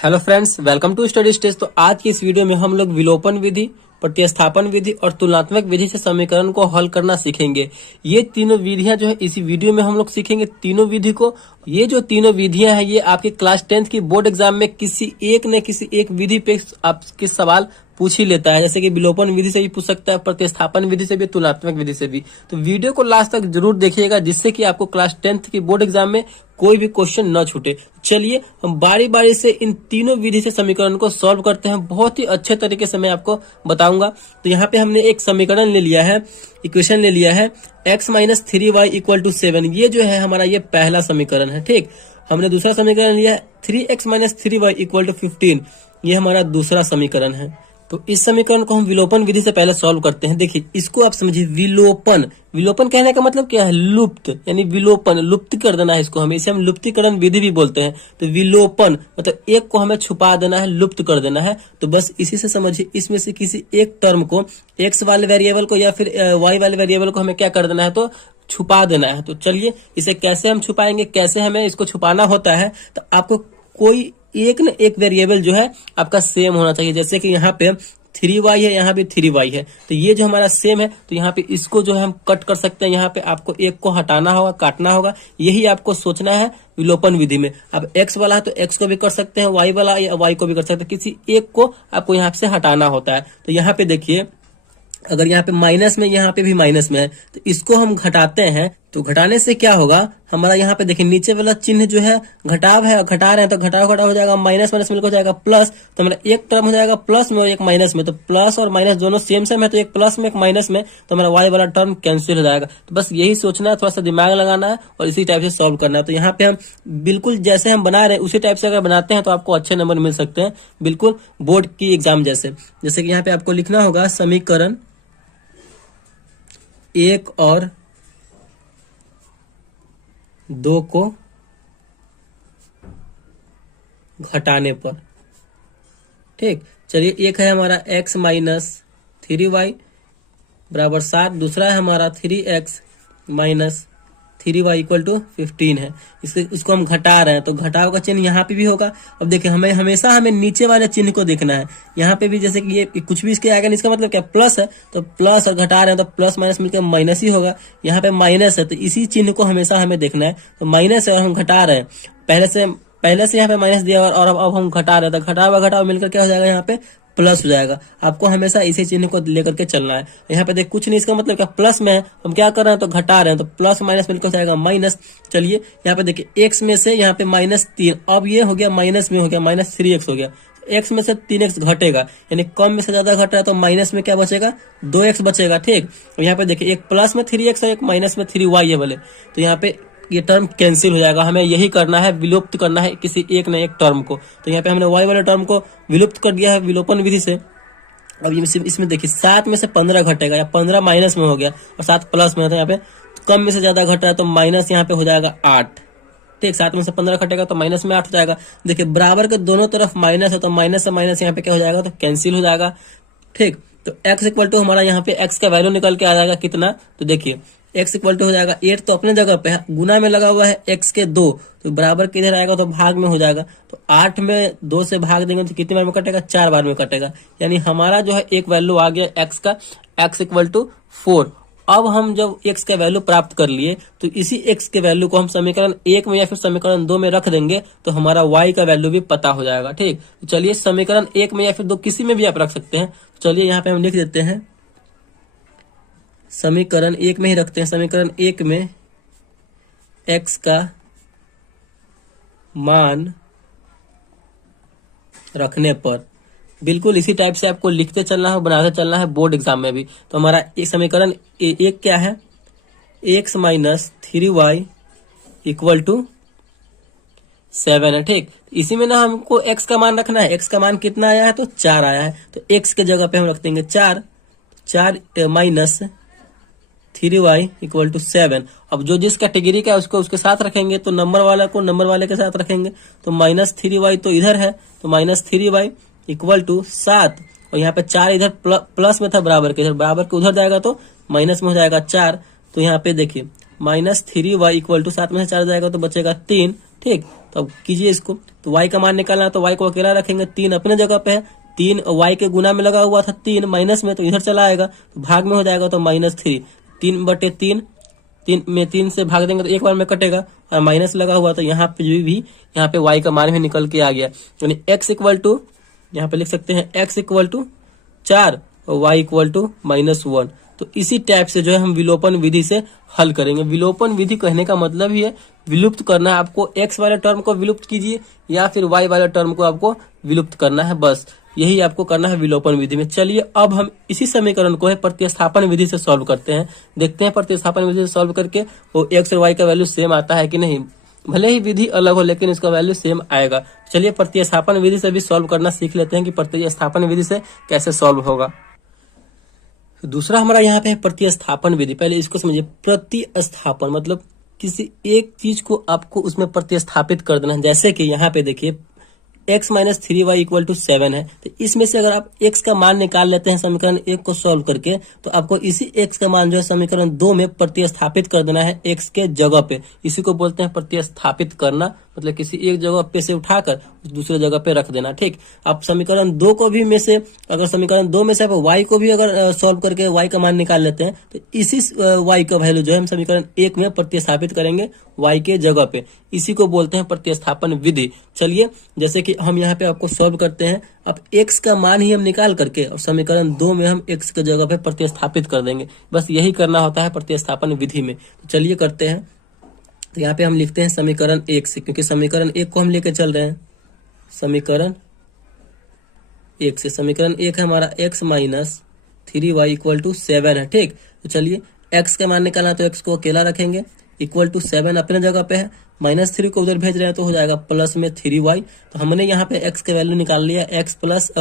Hello friends, welcome to study stage. तो आज की इस वीडियो में हम लोग विलोपन विधि, प्रतिस्थापन विधि और तुलनात्मक विधि से समीकरण को हल करना सीखेंगे। ये तीनों विधियां जो है इसी वीडियो में हम लोग सीखेंगे तीनों विधि को। ये जो तीनों विधियां हैं ये आपके क्लास 10th की बोर्ड एग्जाम में किसी एक विधि पे आपके सवाल पूछ ही लेता है। जैसे कि विलोपन विधि से भी पूछ सकता है, प्रतिस्थापन विधि से भी, तुलनात्मक विधि से भी। तो वीडियो को लास्ट तक जरूर देखिएगा जिससे कि आपको क्लास 10th की बोर्ड एग्जाम में कोई भी क्वेश्चन न छूटे। चलिए हम बारी बारी से इन तीनों विधि से समीकरण को सॉल्व करते हैं। बहुत ही अच्छे तरीके से मैं आपको बताऊंगा। तो यहाँ पे हमने एक समीकरण ले लिया है, इक्वेशन ले लिया है x minus 3y equal to 7। ये जो है हमारा ये पहला समीकरण है। ठीक, हमने दूसरा समीकरण लिया है 3x minus 3y equal to 15। ये हमारा दूसरा समीकरण है। तो इस समीकरण को हम विलोपन विधि से पहले सॉल्व करते हैं। देखिए इसको आप समझिए, विलोपन। विलोपन कहने का मतलब क्या है? लुप्त, यानी विलोपन, लुप्त कर देना है इसको। हमें इसे हम लुप्तीकरण विधि भी बोलते हैं। तो विलोपन मतलब एक को हमें छुपा देना है, लुप्त कर देना है। तो बस इसी से समझिए, इसमें से किसी एक टर्म को, एक्स वाले वेरिएबल को या फिर वाई वाले वेरिएबल को हमें क्या कर देना है? तो छुपा देना है। तो चलिए इसे कैसे हम छुपाएंगे, कैसे हमें इसको छुपाना होता है। तो आपको कोई एक न एक वेरिएबल जो है आपका सेम होना चाहिए। जैसे कि यहाँ पे 3y है, यहाँ भी 3y है, तो ये जो हमारा सेम है, तो यहाँ पे इसको जो है हम कट कर सकते हैं। यहाँ पे आपको एक को हटाना होगा, काटना होगा। यही आपको सोचना है विलोपन विधि में। अब x वाला है तो x को भी कर सकते हैं, y वाला या y को भी कर सकते हैं। किसी एक को आपको यहाँ से हटाना होता है। तो यहाँ पे देखिए, अगर यहाँ पे माइनस में, यहाँ पे भी माइनस में है, तो इसको हम घटाते हैं। तो घटाने से क्या होगा हमारा? यहाँ पे देखिए नीचे वाला चिन्ह जो है घटाव है, घटा रहे हैं तो घटाव घटाव हो जाएगा, माइनस माइनस मिलकर हो जाएगा प्लस। तो हमारा एक टर्म हो जाएगा प्लस में और एक माइनस में। तो प्लस और माइनस दोनों सेम सेम है, तो एक प्लस में एक माइनस में, तो हमारा वाई वाला टर्म कैंसिल हो जाएगा। तो बस यही सोचना है, थोड़ा सा दिमाग लगाना है और इसी टाइप से सॉल्व करना है। तो यहाँ पे हम बिल्कुल जैसे हम बना रहे हैं उसी टाइप से अगर बनाते हैं तो आपको अच्छे नंबर मिल सकते हैं, बिल्कुल बोर्ड की एग्जाम जैसे। जैसे कि यहाँ पे आपको लिखना होगा समीकरण 1 और 2 को घटाने पर। ठीक, चलिए एक है हमारा x माइनस 3y बराबर 7, दूसरा है हमारा 3x minus 3y equal to 15 है। इसको हम घटा रहे हैं तो घटाव का चिन्ह यहाँ पे भी होगा। अब देखिए हमें नीचे वाले चिन्ह को देखना है। यहाँ पे भी जैसे कि ये कुछ भी इसके आएगा, इसका मतलब क्या? प्लस है, तो प्लस और घटा रहे हैं तो प्लस माइनस मिलकर माइनस ही होगा। यहाँ पे माइनस है तो इसी चिन्ह को हमेशा हमें देखना है। तो माइनस है और हम घटा रहे हैं, पहले से यहाँ पे माइनस दिया और अब हम घटा रहे हैं, तो घटाव मिलकर क्या हो जाएगा? यहाँ पे प्लस हो जाएगा। आपको हमेशा इसी चिन्ह को लेकर के चलना है। यहाँ पे देख कुछ नहीं, इसका मतलब क्या? प्लस में है, हम क्या कर रहे हैं? तो घटा रहे हैं, तो प्लस माइनस मिलकर जाएगा माइनस। चलिए यहाँ पे देखिए x में से यहाँ पे -3, अब ये हो गया माइनस में, हो गया -3x हो गया। x में से 3x घटेगा, यानी कम में से ज्यादा घट रहा है, तो माइनस में क्या बचेगा? 2x बचेगा। ठीक, यहाँ पे देखिए एक प्लस में 3x है, एक माइनस में 3y है बोले, तो यहाँ पे ये टर्म कैंसिल हो जाएगा। हमें यही करना है, विलुप्त करना है किसी एक न एक टर्म को। तो यहाँ पे हमने y वाले टर्म को विलुप्त कर दिया है विलोपन विधि से। अब इसमें देखिए 7 में से 15 घटेगा, या 15 माइनस में हो गया और 7 प्लस में है, तो यहाँ पे कम में से ज्यादा घट रहा है, तो माइनस यहाँ पे हो जाएगा 8। ठीक, 7 में से 15 घटेगा तो माइनस में 8 हो जाएगा। देखिए बराबर के दोनों तरफ माइनस है, तो माइनस से माइनस यहाँ पे क्या हो जाएगा? तो कैंसिल हो जाएगा। ठीक, तो x इक्वल टू हमारा यहाँ पे x का वैल्यू निकल के आ जाएगा कितना? तो देखिए x इक्वल टू हो जाएगा 8, तो अपने जगह पे है, गुना में लगा हुआ है x के 2, तो बराबर किधर आएगा? तो भाग में हो जाएगा। तो 8 में 2 से भाग देंगे तो कितनी बार में कटेगा? 4 बार में कटेगा। यानी हमारा जो है एक वैल्यू आ गया x का, x इक्वल टू 4। अब हम जब x का वैल्यू प्राप्त कर लिए तो इसी x के वैल्यू को हम समीकरण 1 में या फिर समीकरण 2 में रख देंगे, तो हमारा y का वैल्यू भी पता हो जाएगा। ठीक, तो चलिए समीकरण 1 में या फिर 2 किसी में भी आप रख सकते हैं। चलिए यहाँ पे हम लिख देते हैं समीकरण 1 में ही रखते हैं। समीकरण 1 में x का मान रखने पर, बिल्कुल इसी टाइप से आपको लिखते चलना है, बनाते चलना है बोर्ड एग्जाम में भी। तो हमारा एक समीकरण 1 क्या है? x minus 3y equal to 7 है। ठीक, इसी में ना हमको x का मान रखना है। x का मान कितना आया है? तो 4 आया है, तो x के जगह पे हम रख देंगे 4 माइनस 3y इक्वल टू 7। अब जो जिस कैटेगरी का है उसको उसके साथ रखेंगे, तो नंबर वाला को नंबर वाले के साथ रखेंगे। तो -3y तो इधर है, तो -3y इक्वल टू 7, और यहाँ पे 4 इधर प्लस में था बराबर के, इधर बराबर के उधर जाएगा तो माइनस में हो जाएगा 4। तो यहाँ पे देखिए -3y इक्वल टू 7 में से 4 जाएगा तो बचेगा 3, ठीक, तो अब कीजिए इसको। तो y का मान निकालना है तो y को अकेला रखेंगे, 3 अपने जगह पे है, 3 y के गुना में लगा हुआ था 3 माइनस में, तो इधर चला आएगा तो भाग में हो जाएगा तो -3, 3/3, 3 में 3 से भाग देंगे तो एक बार में कटेगा, और माइनस लगा हुआ तो यहाँ पे जो भी यहाँ पे y का मान भी निकल के आ गया, यानी x इक्वल टू, यहाँ पे लिख सकते हैं x इक्वल टू 4 और y इक्वल टू -1। तो इसी टाइप से जो है हम विलोपन विधि से हल करेंगे। विलोपन विधि कहने का मतलब ही है विलुप्त करना है, आपको x वाले टर्म को विलुप्त कीजिए या फिर y वाले टर्म को आपको विलुप्त करना है, बस यही आपको करना है विलोपन विधि में। चलिए अब हम इसी समीकरण को है प्रतिस्थापन विधि से सॉल्व करते हैं, देखते हैं प्रतिस्थापन विधि से सॉल्व करके वो x और y का वैल्यू सेम आता है कि नहीं। भले ही विधि अलग हो लेकिन इसका वैल्यू सेम आएगा। चलिए प्रतिस्थापन विधि से भी सॉल्व करना सीख लेते हैं कि प्रतिस्थापन विधि से कैसे सॉल्व होगा। दूसरा हमारा यहाँ पे है प्रतिस्थापन विधि। पहले इसको समझिए, प्रतिस्थापन मतलब किसी एक चीज को आपको उसमें प्रतिस्थापित कर देना है। जैसे कि यहाँ पे देखिए x minus 3y equal to 7 है, तो इसमें से अगर आप x का मान निकाल लेते हैं समीकरण 1 को सॉल्व करके, तो आपको इसी x का मान जो है समीकरण 2 में प्रतिस्थापित कर देना है x के जगह पे। इसी को बोलते हैं प्रतिस्थापित करना, मतलब किसी एक जगह पे से उठाकर दूसरे जगह पे रख देना। ठीक, आप समीकरण 2 को भी में से अगर समीकरण 2 में से आप y को भी अगर सॉल्व करके y का मान निकाल लेते हैं, तो इसी y का वैल्यू जो है हम समीकरण 1 में प्रतिस्थापित करेंगे y के जगह पे। इसी को बोलते हैं प्रतिस्थापन विधि। चलिए जैसे कि हम यहाँ पे आपको सॉल्व करते हैं, अब x का मान ही हम निकाल करके और समीकरण 2 में हम x के जगह पे प्रतिस्थापित कर देंगे। बस यही करना होता है प्रतिस्थापन विधि में। तो चलिए करते हैं। तो यहाँ पे हम लिखते हैं समीकरण 1 से, क्योंकि समीकरण 1 को हम लेके चल रहे हैं। समीकरण 1 से, समीकरण 1 है हमारा x minus 3y equal to 7 है। ठीक, तो चलिए x का मान निकालना तो x को अकेला रखेंगे, इक्वल टू 7 अपने जगह पे है, -3 को उधर भेज रहे हैं तो हो जाएगा प्लस में 3y। तो हमने यहाँ पे x का वैल्यू निकाल लिया, x प्लस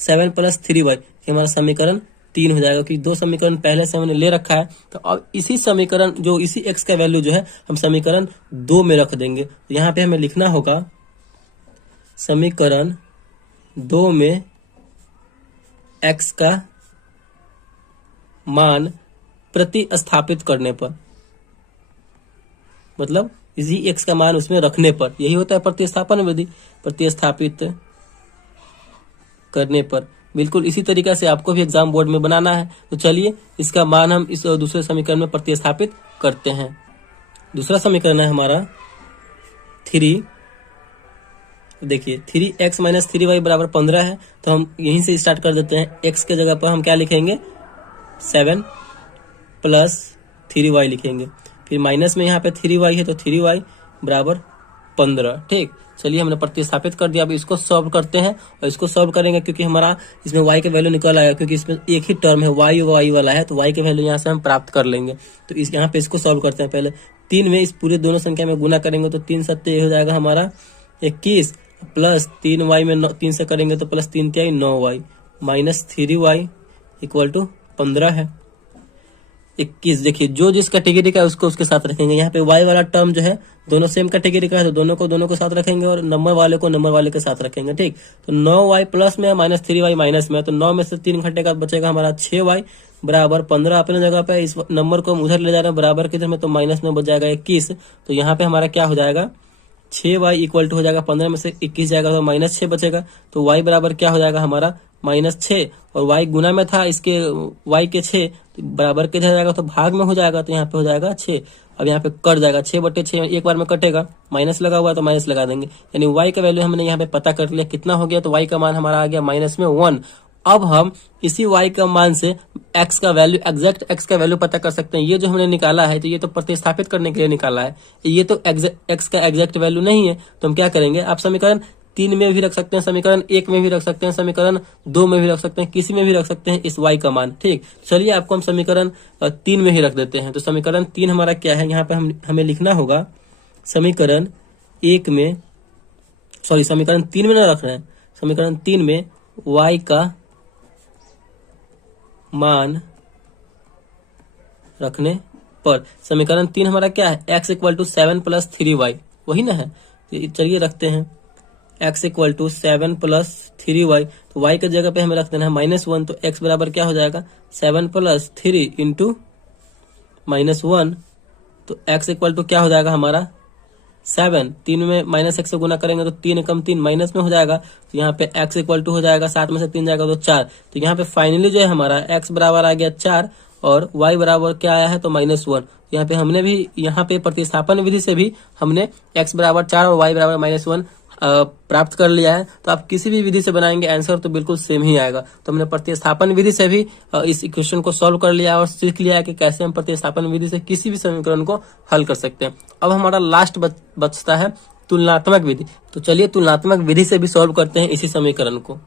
7 प्लस 3y, हमारा समीकरण 3 हो जाएगा, क्योंकि 2 समीकरण पहले से हमने ले रखा है। तो अब इसी समीकरण जो इसी x का वैल्यू जो है हम समीकरण 2 में रख देंगे। तो यहाँ पे हमें लिखना होगा समीकरण 2 में x का मान प्रतिस्थापित करने पर, मतलब इसी x का मान उसमें रखने पर, यही होता है प्रतिस्थापन विधि। प्रतिस्थापित करने पर बिल्कुल इसी तरीके से आपको भी एग्जाम बोर्ड में बनाना है। तो चलिए इसका मान हम इस दूसरे समीकरण में प्रतिस्थापित करते हैं। दूसरा समीकरण है हमारा 3, देखिए 3x माइनस 3y बराबर 15 है। तो हम यहीं से स्टार्ट कर देते हैं। x के जगह पर हम क्या लिखेंगे, 7 प्लस 3y लिखेंगे, फिर माइनस में यहाँ पे 3y है तो 3y बराबर 15। ठीक, चलिए हमने प्रतिस्थापित कर दिया। अब इसको सॉल्व करते हैं, और इसको सॉल्व करेंगे क्योंकि हमारा इसमें y के वैल्यू निकल आएगा, क्योंकि इसमें एक ही टर्म है y वाला है, तो y के वैल्यू यहाँ से हम प्राप्त कर लेंगे। तो इस यहाँ पे इसको सॉल्व करते हैं। पहले 3 में इस पूरे दोनों संख्या में गुना करेंगे तो 3 7 हो जाएगा हमारा 21, प्लस 3y में 3 से करेंगे तो plus 3 3 9y, minus 3y equal to 15 है। 21, देखिए जो जिस कैटेगरी का है उसको उसके साथ रखेंगे। यहाँ पे y वाला टर्म जो है दोनों सेम कैटेगरी का है, तो दोनों को साथ रखेंगे, और नंबर वाले को नंबर वाले के साथ रखेंगे। ठीक, तो 9y प्लस में माइनस 3y माइनस में, तो 9 में से 3 घटेगा बचेगा हमारा 6y बराबर 15 अपने जगह पे। इस नंबर को हम उधर ले जा रहे हैं बराबर किधर में, तो माइनस में बच जाएगा 21। तो यहाँ पे हमारा क्या हो जाएगा, 6y इक्वल टू हो जाएगा 15 में से 21 जाएगा तो माइनस 6 बचेगा। तो y बराबर क्या हो जाएगा हमारा -6, और y गुना में था इसके y के 6, तो बराबर किधर जाएगा तो भाग में हो जाएगा, तो यहाँ पे हो जाएगा 6। अब यहाँ पे कट जाएगा 6/6, एक बार में कटेगा, माइनस लगा हुआ है तो माइनस लगा देंगे, यानी y का वैल्यू हमने यहाँ पे पता कर लिया कितना हो गया। तो y का मान हमारा आ गया -1। अब हम इसी y का मान से x का वैल्यू, एग्जैक्ट x का वैल्यू पता कर सकते हैं। ये जो हमने निकाला है तो ये तो प्रतिस्थापित करने के लिए निकाला है, ये तो x का एग्जैक्ट वैल्यू नहीं है। तो हम क्या करेंगे, आप समीकरण 3 में भी रख सकते हैं, समीकरण 1 में भी रख सकते हैं, समीकरण 2 में भी रख सकते हैं, किसी में भी रख सकते हैं इस y का मान। ठीक, चलिए आपको हम समीकरण 3 में ही रख देते हैं। तो समीकरण 3 हमारा क्या है, यहाँ पे हमें लिखना होगा समीकरण 1 में, समीकरण 3 में ना रख रहे हैं, समीकरण 3 में y का मान रखने पर, समीकरण 3 हमारा क्या है, x equal to 7 plus 3y, वही ना है। तो चलिए रखते हैं x equal to 7 plus 3y, तो y के जगह पे हमें रख देना है -1। तो x बराबर क्या हो जाएगा, 7 प्लस 3 इंटू -1, तो x इक्वल टू क्या हो जाएगा हमारा 7, 3 में -1 से गुना करेंगे तो 3 एकम 3 माइनस में हो जाएगा। तो यहाँ पे x इक्वल टू हो जाएगा 7 में से 3 जाएगा तो 4। तो यहाँ पे फाइनली जो है हमारा x बराबर आ गया 4 और y बराबर क्या आया है तो -1। यहाँ पे हमने भी यहाँ पे प्रतिस्थापन विधि से भी हमने x बराबर 4 और y बराबर -1 प्राप्त कर लिया है। तो आप किसी भी विधि से बनाएंगे आंसर तो बिल्कुल सेम ही आएगा। तो हमने प्रतिस्थापन विधि से भी इस इक्वेशन को सॉल्व कर लिया और सीख लिया है कि कैसे हम प्रतिस्थापन विधि से किसी भी समीकरण को हल कर सकते हैं। अब हमारा लास्ट बचता है तुलनात्मक विधि। तो चलिए तुलनात्मक विधि से भी सॉल्व करते हैं इसी समीकरण को।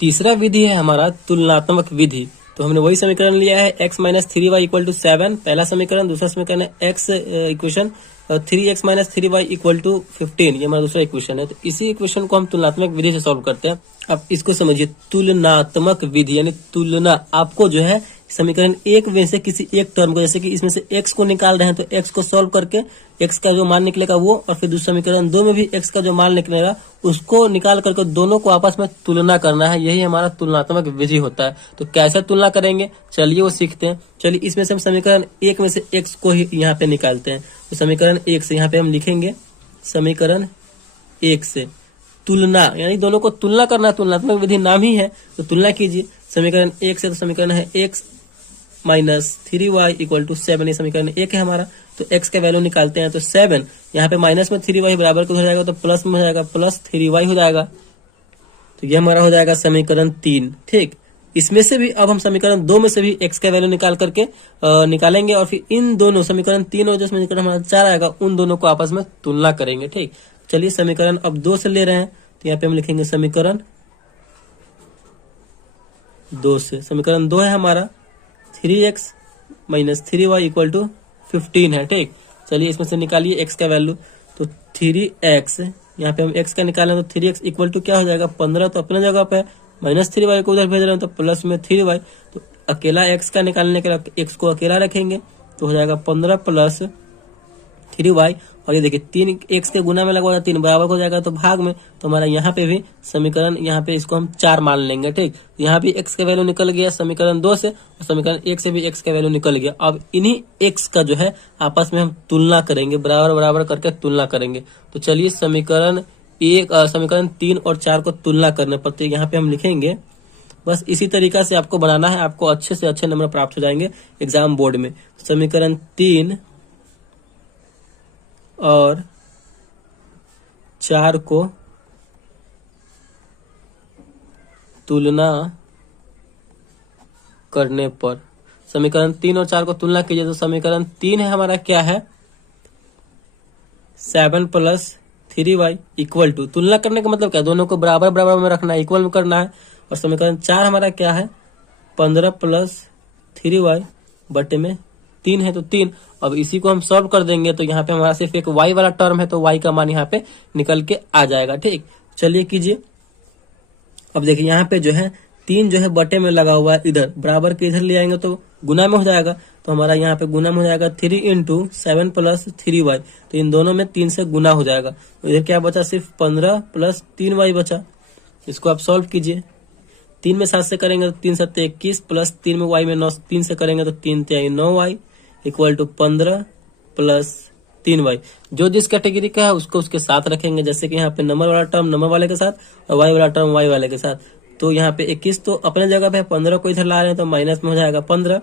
तीसरा विधि है हमारा तुलनात्मक विधि। तो हमने वही समीकरण लिया है x minus 3y equal to 7 पहला समीकरण। दूसरा समीकरण है x equation 3x minus 3y equal to 15, ये हमारा दूसरा इक्वेशन है। तो इसी इक्वेशन को हम तुलनात्मक विधि से सॉल्व करते हैं। अब इसको समझिए, तुलनात्मक विधि यानी तुलना। आपको जो है समीकरण एक में से किसी एक टर्म को, जैसे कि इसमें से x को निकाल रहे हैं तो x को सॉल्व करके x का जो मान निकलेगा वो, और फिर दूसरा समीकरण 2 में भी x का जो मान निकलेगा उसको निकाल करके दोनों को आपस में तुलना करना है। यही हमारा तुलनात्मक विधि होता है। तो कैसे तुलना करेंगे चलिए वो सीखते हैं। चलिए इसमें से हम समीकरण एक में से x को ही यहाँ पे निकालते हैं। तो समीकरण एक से यहाँ पे हम लिखेंगे समीकरण एक से तुलना, यानी दोनों को तुलना करना, तुलनात्मक विधि नाम ही है। तो तुलना कीजिए समीकरण एक से। तो समीकरण है x minus 3y equal to 7, ये समीकरण एक है हमारा। तो x का वैल्यू निकालते हैं तो 7, यहाँ पे माइनस में 3y बराबर को हो जाएगा तो प्लस में हो जाएगा, प्लस 3y हो जाएगा। तो ये हमारा हो जाएगा समीकरण 3। ठीक, इसमें से भी अब हम समीकरण 2 में से भी x का वैल्यू निकाल करके निकालेंगे और फिर इन दोनों समीकरण 3 और जो समीकरण हमारा 4 आएगा उन दोनों को आपस में तुलना करेंगे। ठीक, चलिए समीकरण अब 2 से ले रहे हैं। तो यहाँ पे हम लिखेंगे समीकरण 2 से। समीकरण 2 है हमारा 3x minus 3y equal to 15 है। ठीक, चलिए इसमें से निकालिए x का वैल्यू। तो 3x, यहाँ पे हम x का निकालें तो 3x इक्वल टू क्या हो जाएगा 15, तो अपने जगह पे माइनस 3y को उधर भेज रहे हैं तो प्लस में 3y। तो अकेला x का निकालने के लिए x को अकेला रखेंगे तो हो जाएगा 15 प्लस 3y। और ये देखिए 3 x के गुना में लगा हुआ 3 बराबर हो जाएगा तो भाग में। तो हमारा यहाँ पे भी समीकरण, यहाँ पे इसको हम 4 मान लेंगे। ठीक, यहाँ भी x का वैल्यू निकल गया समीकरण 2 से, और समीकरण 1 से भी x का वैल्यू निकल गया। अब इन्हीं x का जो है आपस में हम तुलना करेंगे, बराबर बराबर करके तुलना करेंगे। तो चलिए समीकरण 3 और 4 को तुलना करने पर तो यहाँ पे हम लिखेंगे। बस इसी तरीका से आपको बनाना है, आपको अच्छे से अच्छे नंबर प्राप्त हो जाएंगे एग्जाम बोर्ड में। समीकरण 3 और 4 को तुलना करने पर, समीकरण 3 और 4 को तुलना कीजिए तो समीकरण 3 है हमारा क्या है 7 प्लस 3y इक्वल टू, तुलना करने का मतलब क्या, दोनों को बराबर बराबर में रखना है, इक्वल में करना है। और समीकरण 4 हमारा क्या है 15 प्लस 3y बटे में 3 है तो 3। अब इसी को हम सॉल्व कर देंगे तो यहाँ पे हमारा सिर्फ एक y वाला टर्म है तो y का मान यहाँ पे निकल के आ जाएगा। ठीक, चलिए कीजिए। अब देखिए यहाँ पे जो है 3 जो है बटे में लगा हुआ है, इधर बराबर के इधर ले आएंगे तो गुना में हो जाएगा। तो हमारा यहाँ पे गुना में हो जाएगा 3 इंटू 7 प्लस 3y। तो इन दोनों में 3 से गुना हो जाएगा। तो इधर क्या बचा, सिर्फ 15 प्लस 3y बचा। इसको आप सॉल्व कीजिए। 3 में 7 से करेंगे तो 3 7 21 प्लस 3 में y में 9, 3 से करेंगे तो 3 3 9y equal to 15 plus 3y। जो जिस कैटेगरी का है उसको उसके साथ रखेंगे, जैसे कि यहाँ पे नंबर वाला टर्म नंबर वाले के साथ और y वाला टर्म y वाले के साथ। तो यहाँ पे 21 तो अपने जगह पे है, 15 को इधर ला रहे हैं तो माइनस में हो जाएगा 15।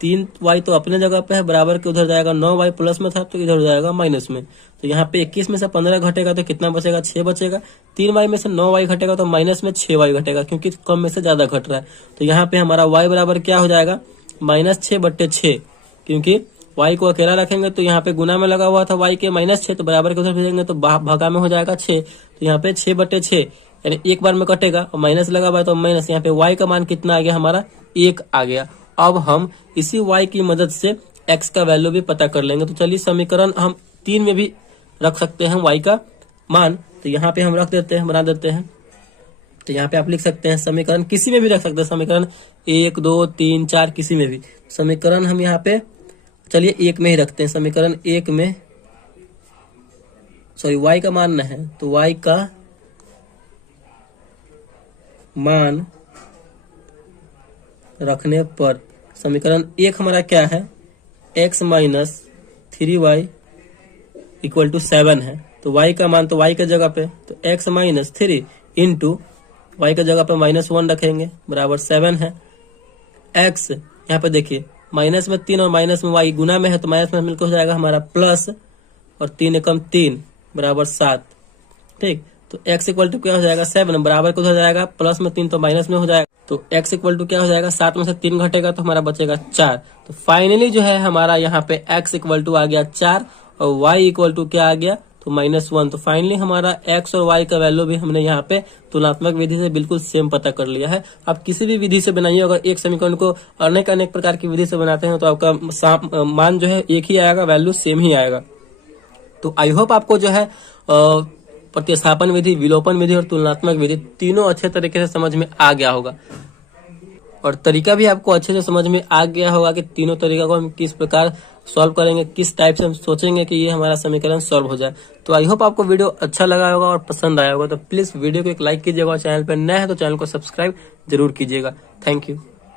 3y तो अपने जगह पे है, बराबर के उधर जाएगा, 9y प्लस में था तो इधर हो जाएगा माइनस में। तो यहाँ पे 21 में से 15 घटेगा तो कितना बचेगा 6 बचेगा। 3y में से 9y घटेगा तो माइनस में 6y घटेगा, क्योंकि कम में से ज्यादा घट रहा है। तो यहाँ पे हमारा y बराबर क्या हो जाएगा -6 बटे 6, क्योंकि y को अकेला रखेंगे तो यहाँ पे गुना में लगा हुआ था y के -6, तो बराबर के उधर भेजेंगे तो भागा में हो जाएगा 6। तो यहाँ पे 6 बटे 6 यानी एक बार में कटेगा और माइनस लगा हुआ है तो माइनस, यहाँ पे y का मान कितना आ गया हमारा 1 आ गया। अब हम इसी y की मदद से x का वैल्यू भी पता कर लेंगे। तो चलिए समीकरण हम 3 में भी रख सकते हैं y का मान, तो यहाँ पे हम रख देते हैं, बना देते हैं। तो यहाँ पे आप लिख सकते हैं समीकरण किसी में भी रख सकते हैं, समीकरण 1 2 3 4 किसी में भी। समीकरण हम यहाँ पे चलिए 1 में ही रखते हैं। समीकरण 1 में y का मान न है तो y का मान रखने पर समीकरण 1 हमारा क्या है x minus 3y equal to 7 है, तो y का मान तो y के जगह पे, तो x माइनस 3 इंटू y के जगह पे -1 रखेंगे बराबर 7 है। x यहाँ पे देखिए माइनस में 3 और माइनस में y गुना में है, तो माइनस में मिलकर हो जाएगा हमारा प्लस, और 3 एकम 3 बराबर 7। ठीक, तो x इक्वल टू क्या हो जाएगा 7 बराबर को हो जाएगा प्लस में 3 तो माइनस में हो जाएगा, तो x इक्वल टू क्या हो जाएगा 7 में से 3 घटेगा तो हमारा बचेगा 4। तो फाइनली जो है हमारा यहाँ पे x इक्वल टू आ गया 4 और y इक्वल टू क्या आ गया तो -1। तो फाइनली हमारा x और y का वैल्यू भी हमने यहाँ पे तुलनात्मक विधि से बिल्कुल सेम पता कर लिया है। आप किसी भी विधि से बनाइए, अगर एक समीकरण को अनेक अनेक प्रकार की विधि से बनाते हैं तो आपका मान जो है एक ही आएगा, वैल्यू सेम ही आएगा। तो आई होप आपको जो है प्रतिस्थापन विधि, विलोपन विधि और तुलनात्मक विधि तीनों अच्छे तरीके से समझ में आ गया होगा, और तरीका भी आपको अच्छे से समझ में आ गया होगा कि तीनों तरीका को हम किस प्रकार सॉल्व करेंगे, किस टाइप से हम सोचेंगे कि ये हमारा समीकरण सॉल्व हो जाए। तो आई होप आपको वीडियो अच्छा लगा होगा और पसंद आया होगा। तो प्लीज वीडियो को एक लाइक कीजिएगा और चैनल पर नया है तो चैनल को सब्सक्राइब जरूर कीजिएगा। Thank you.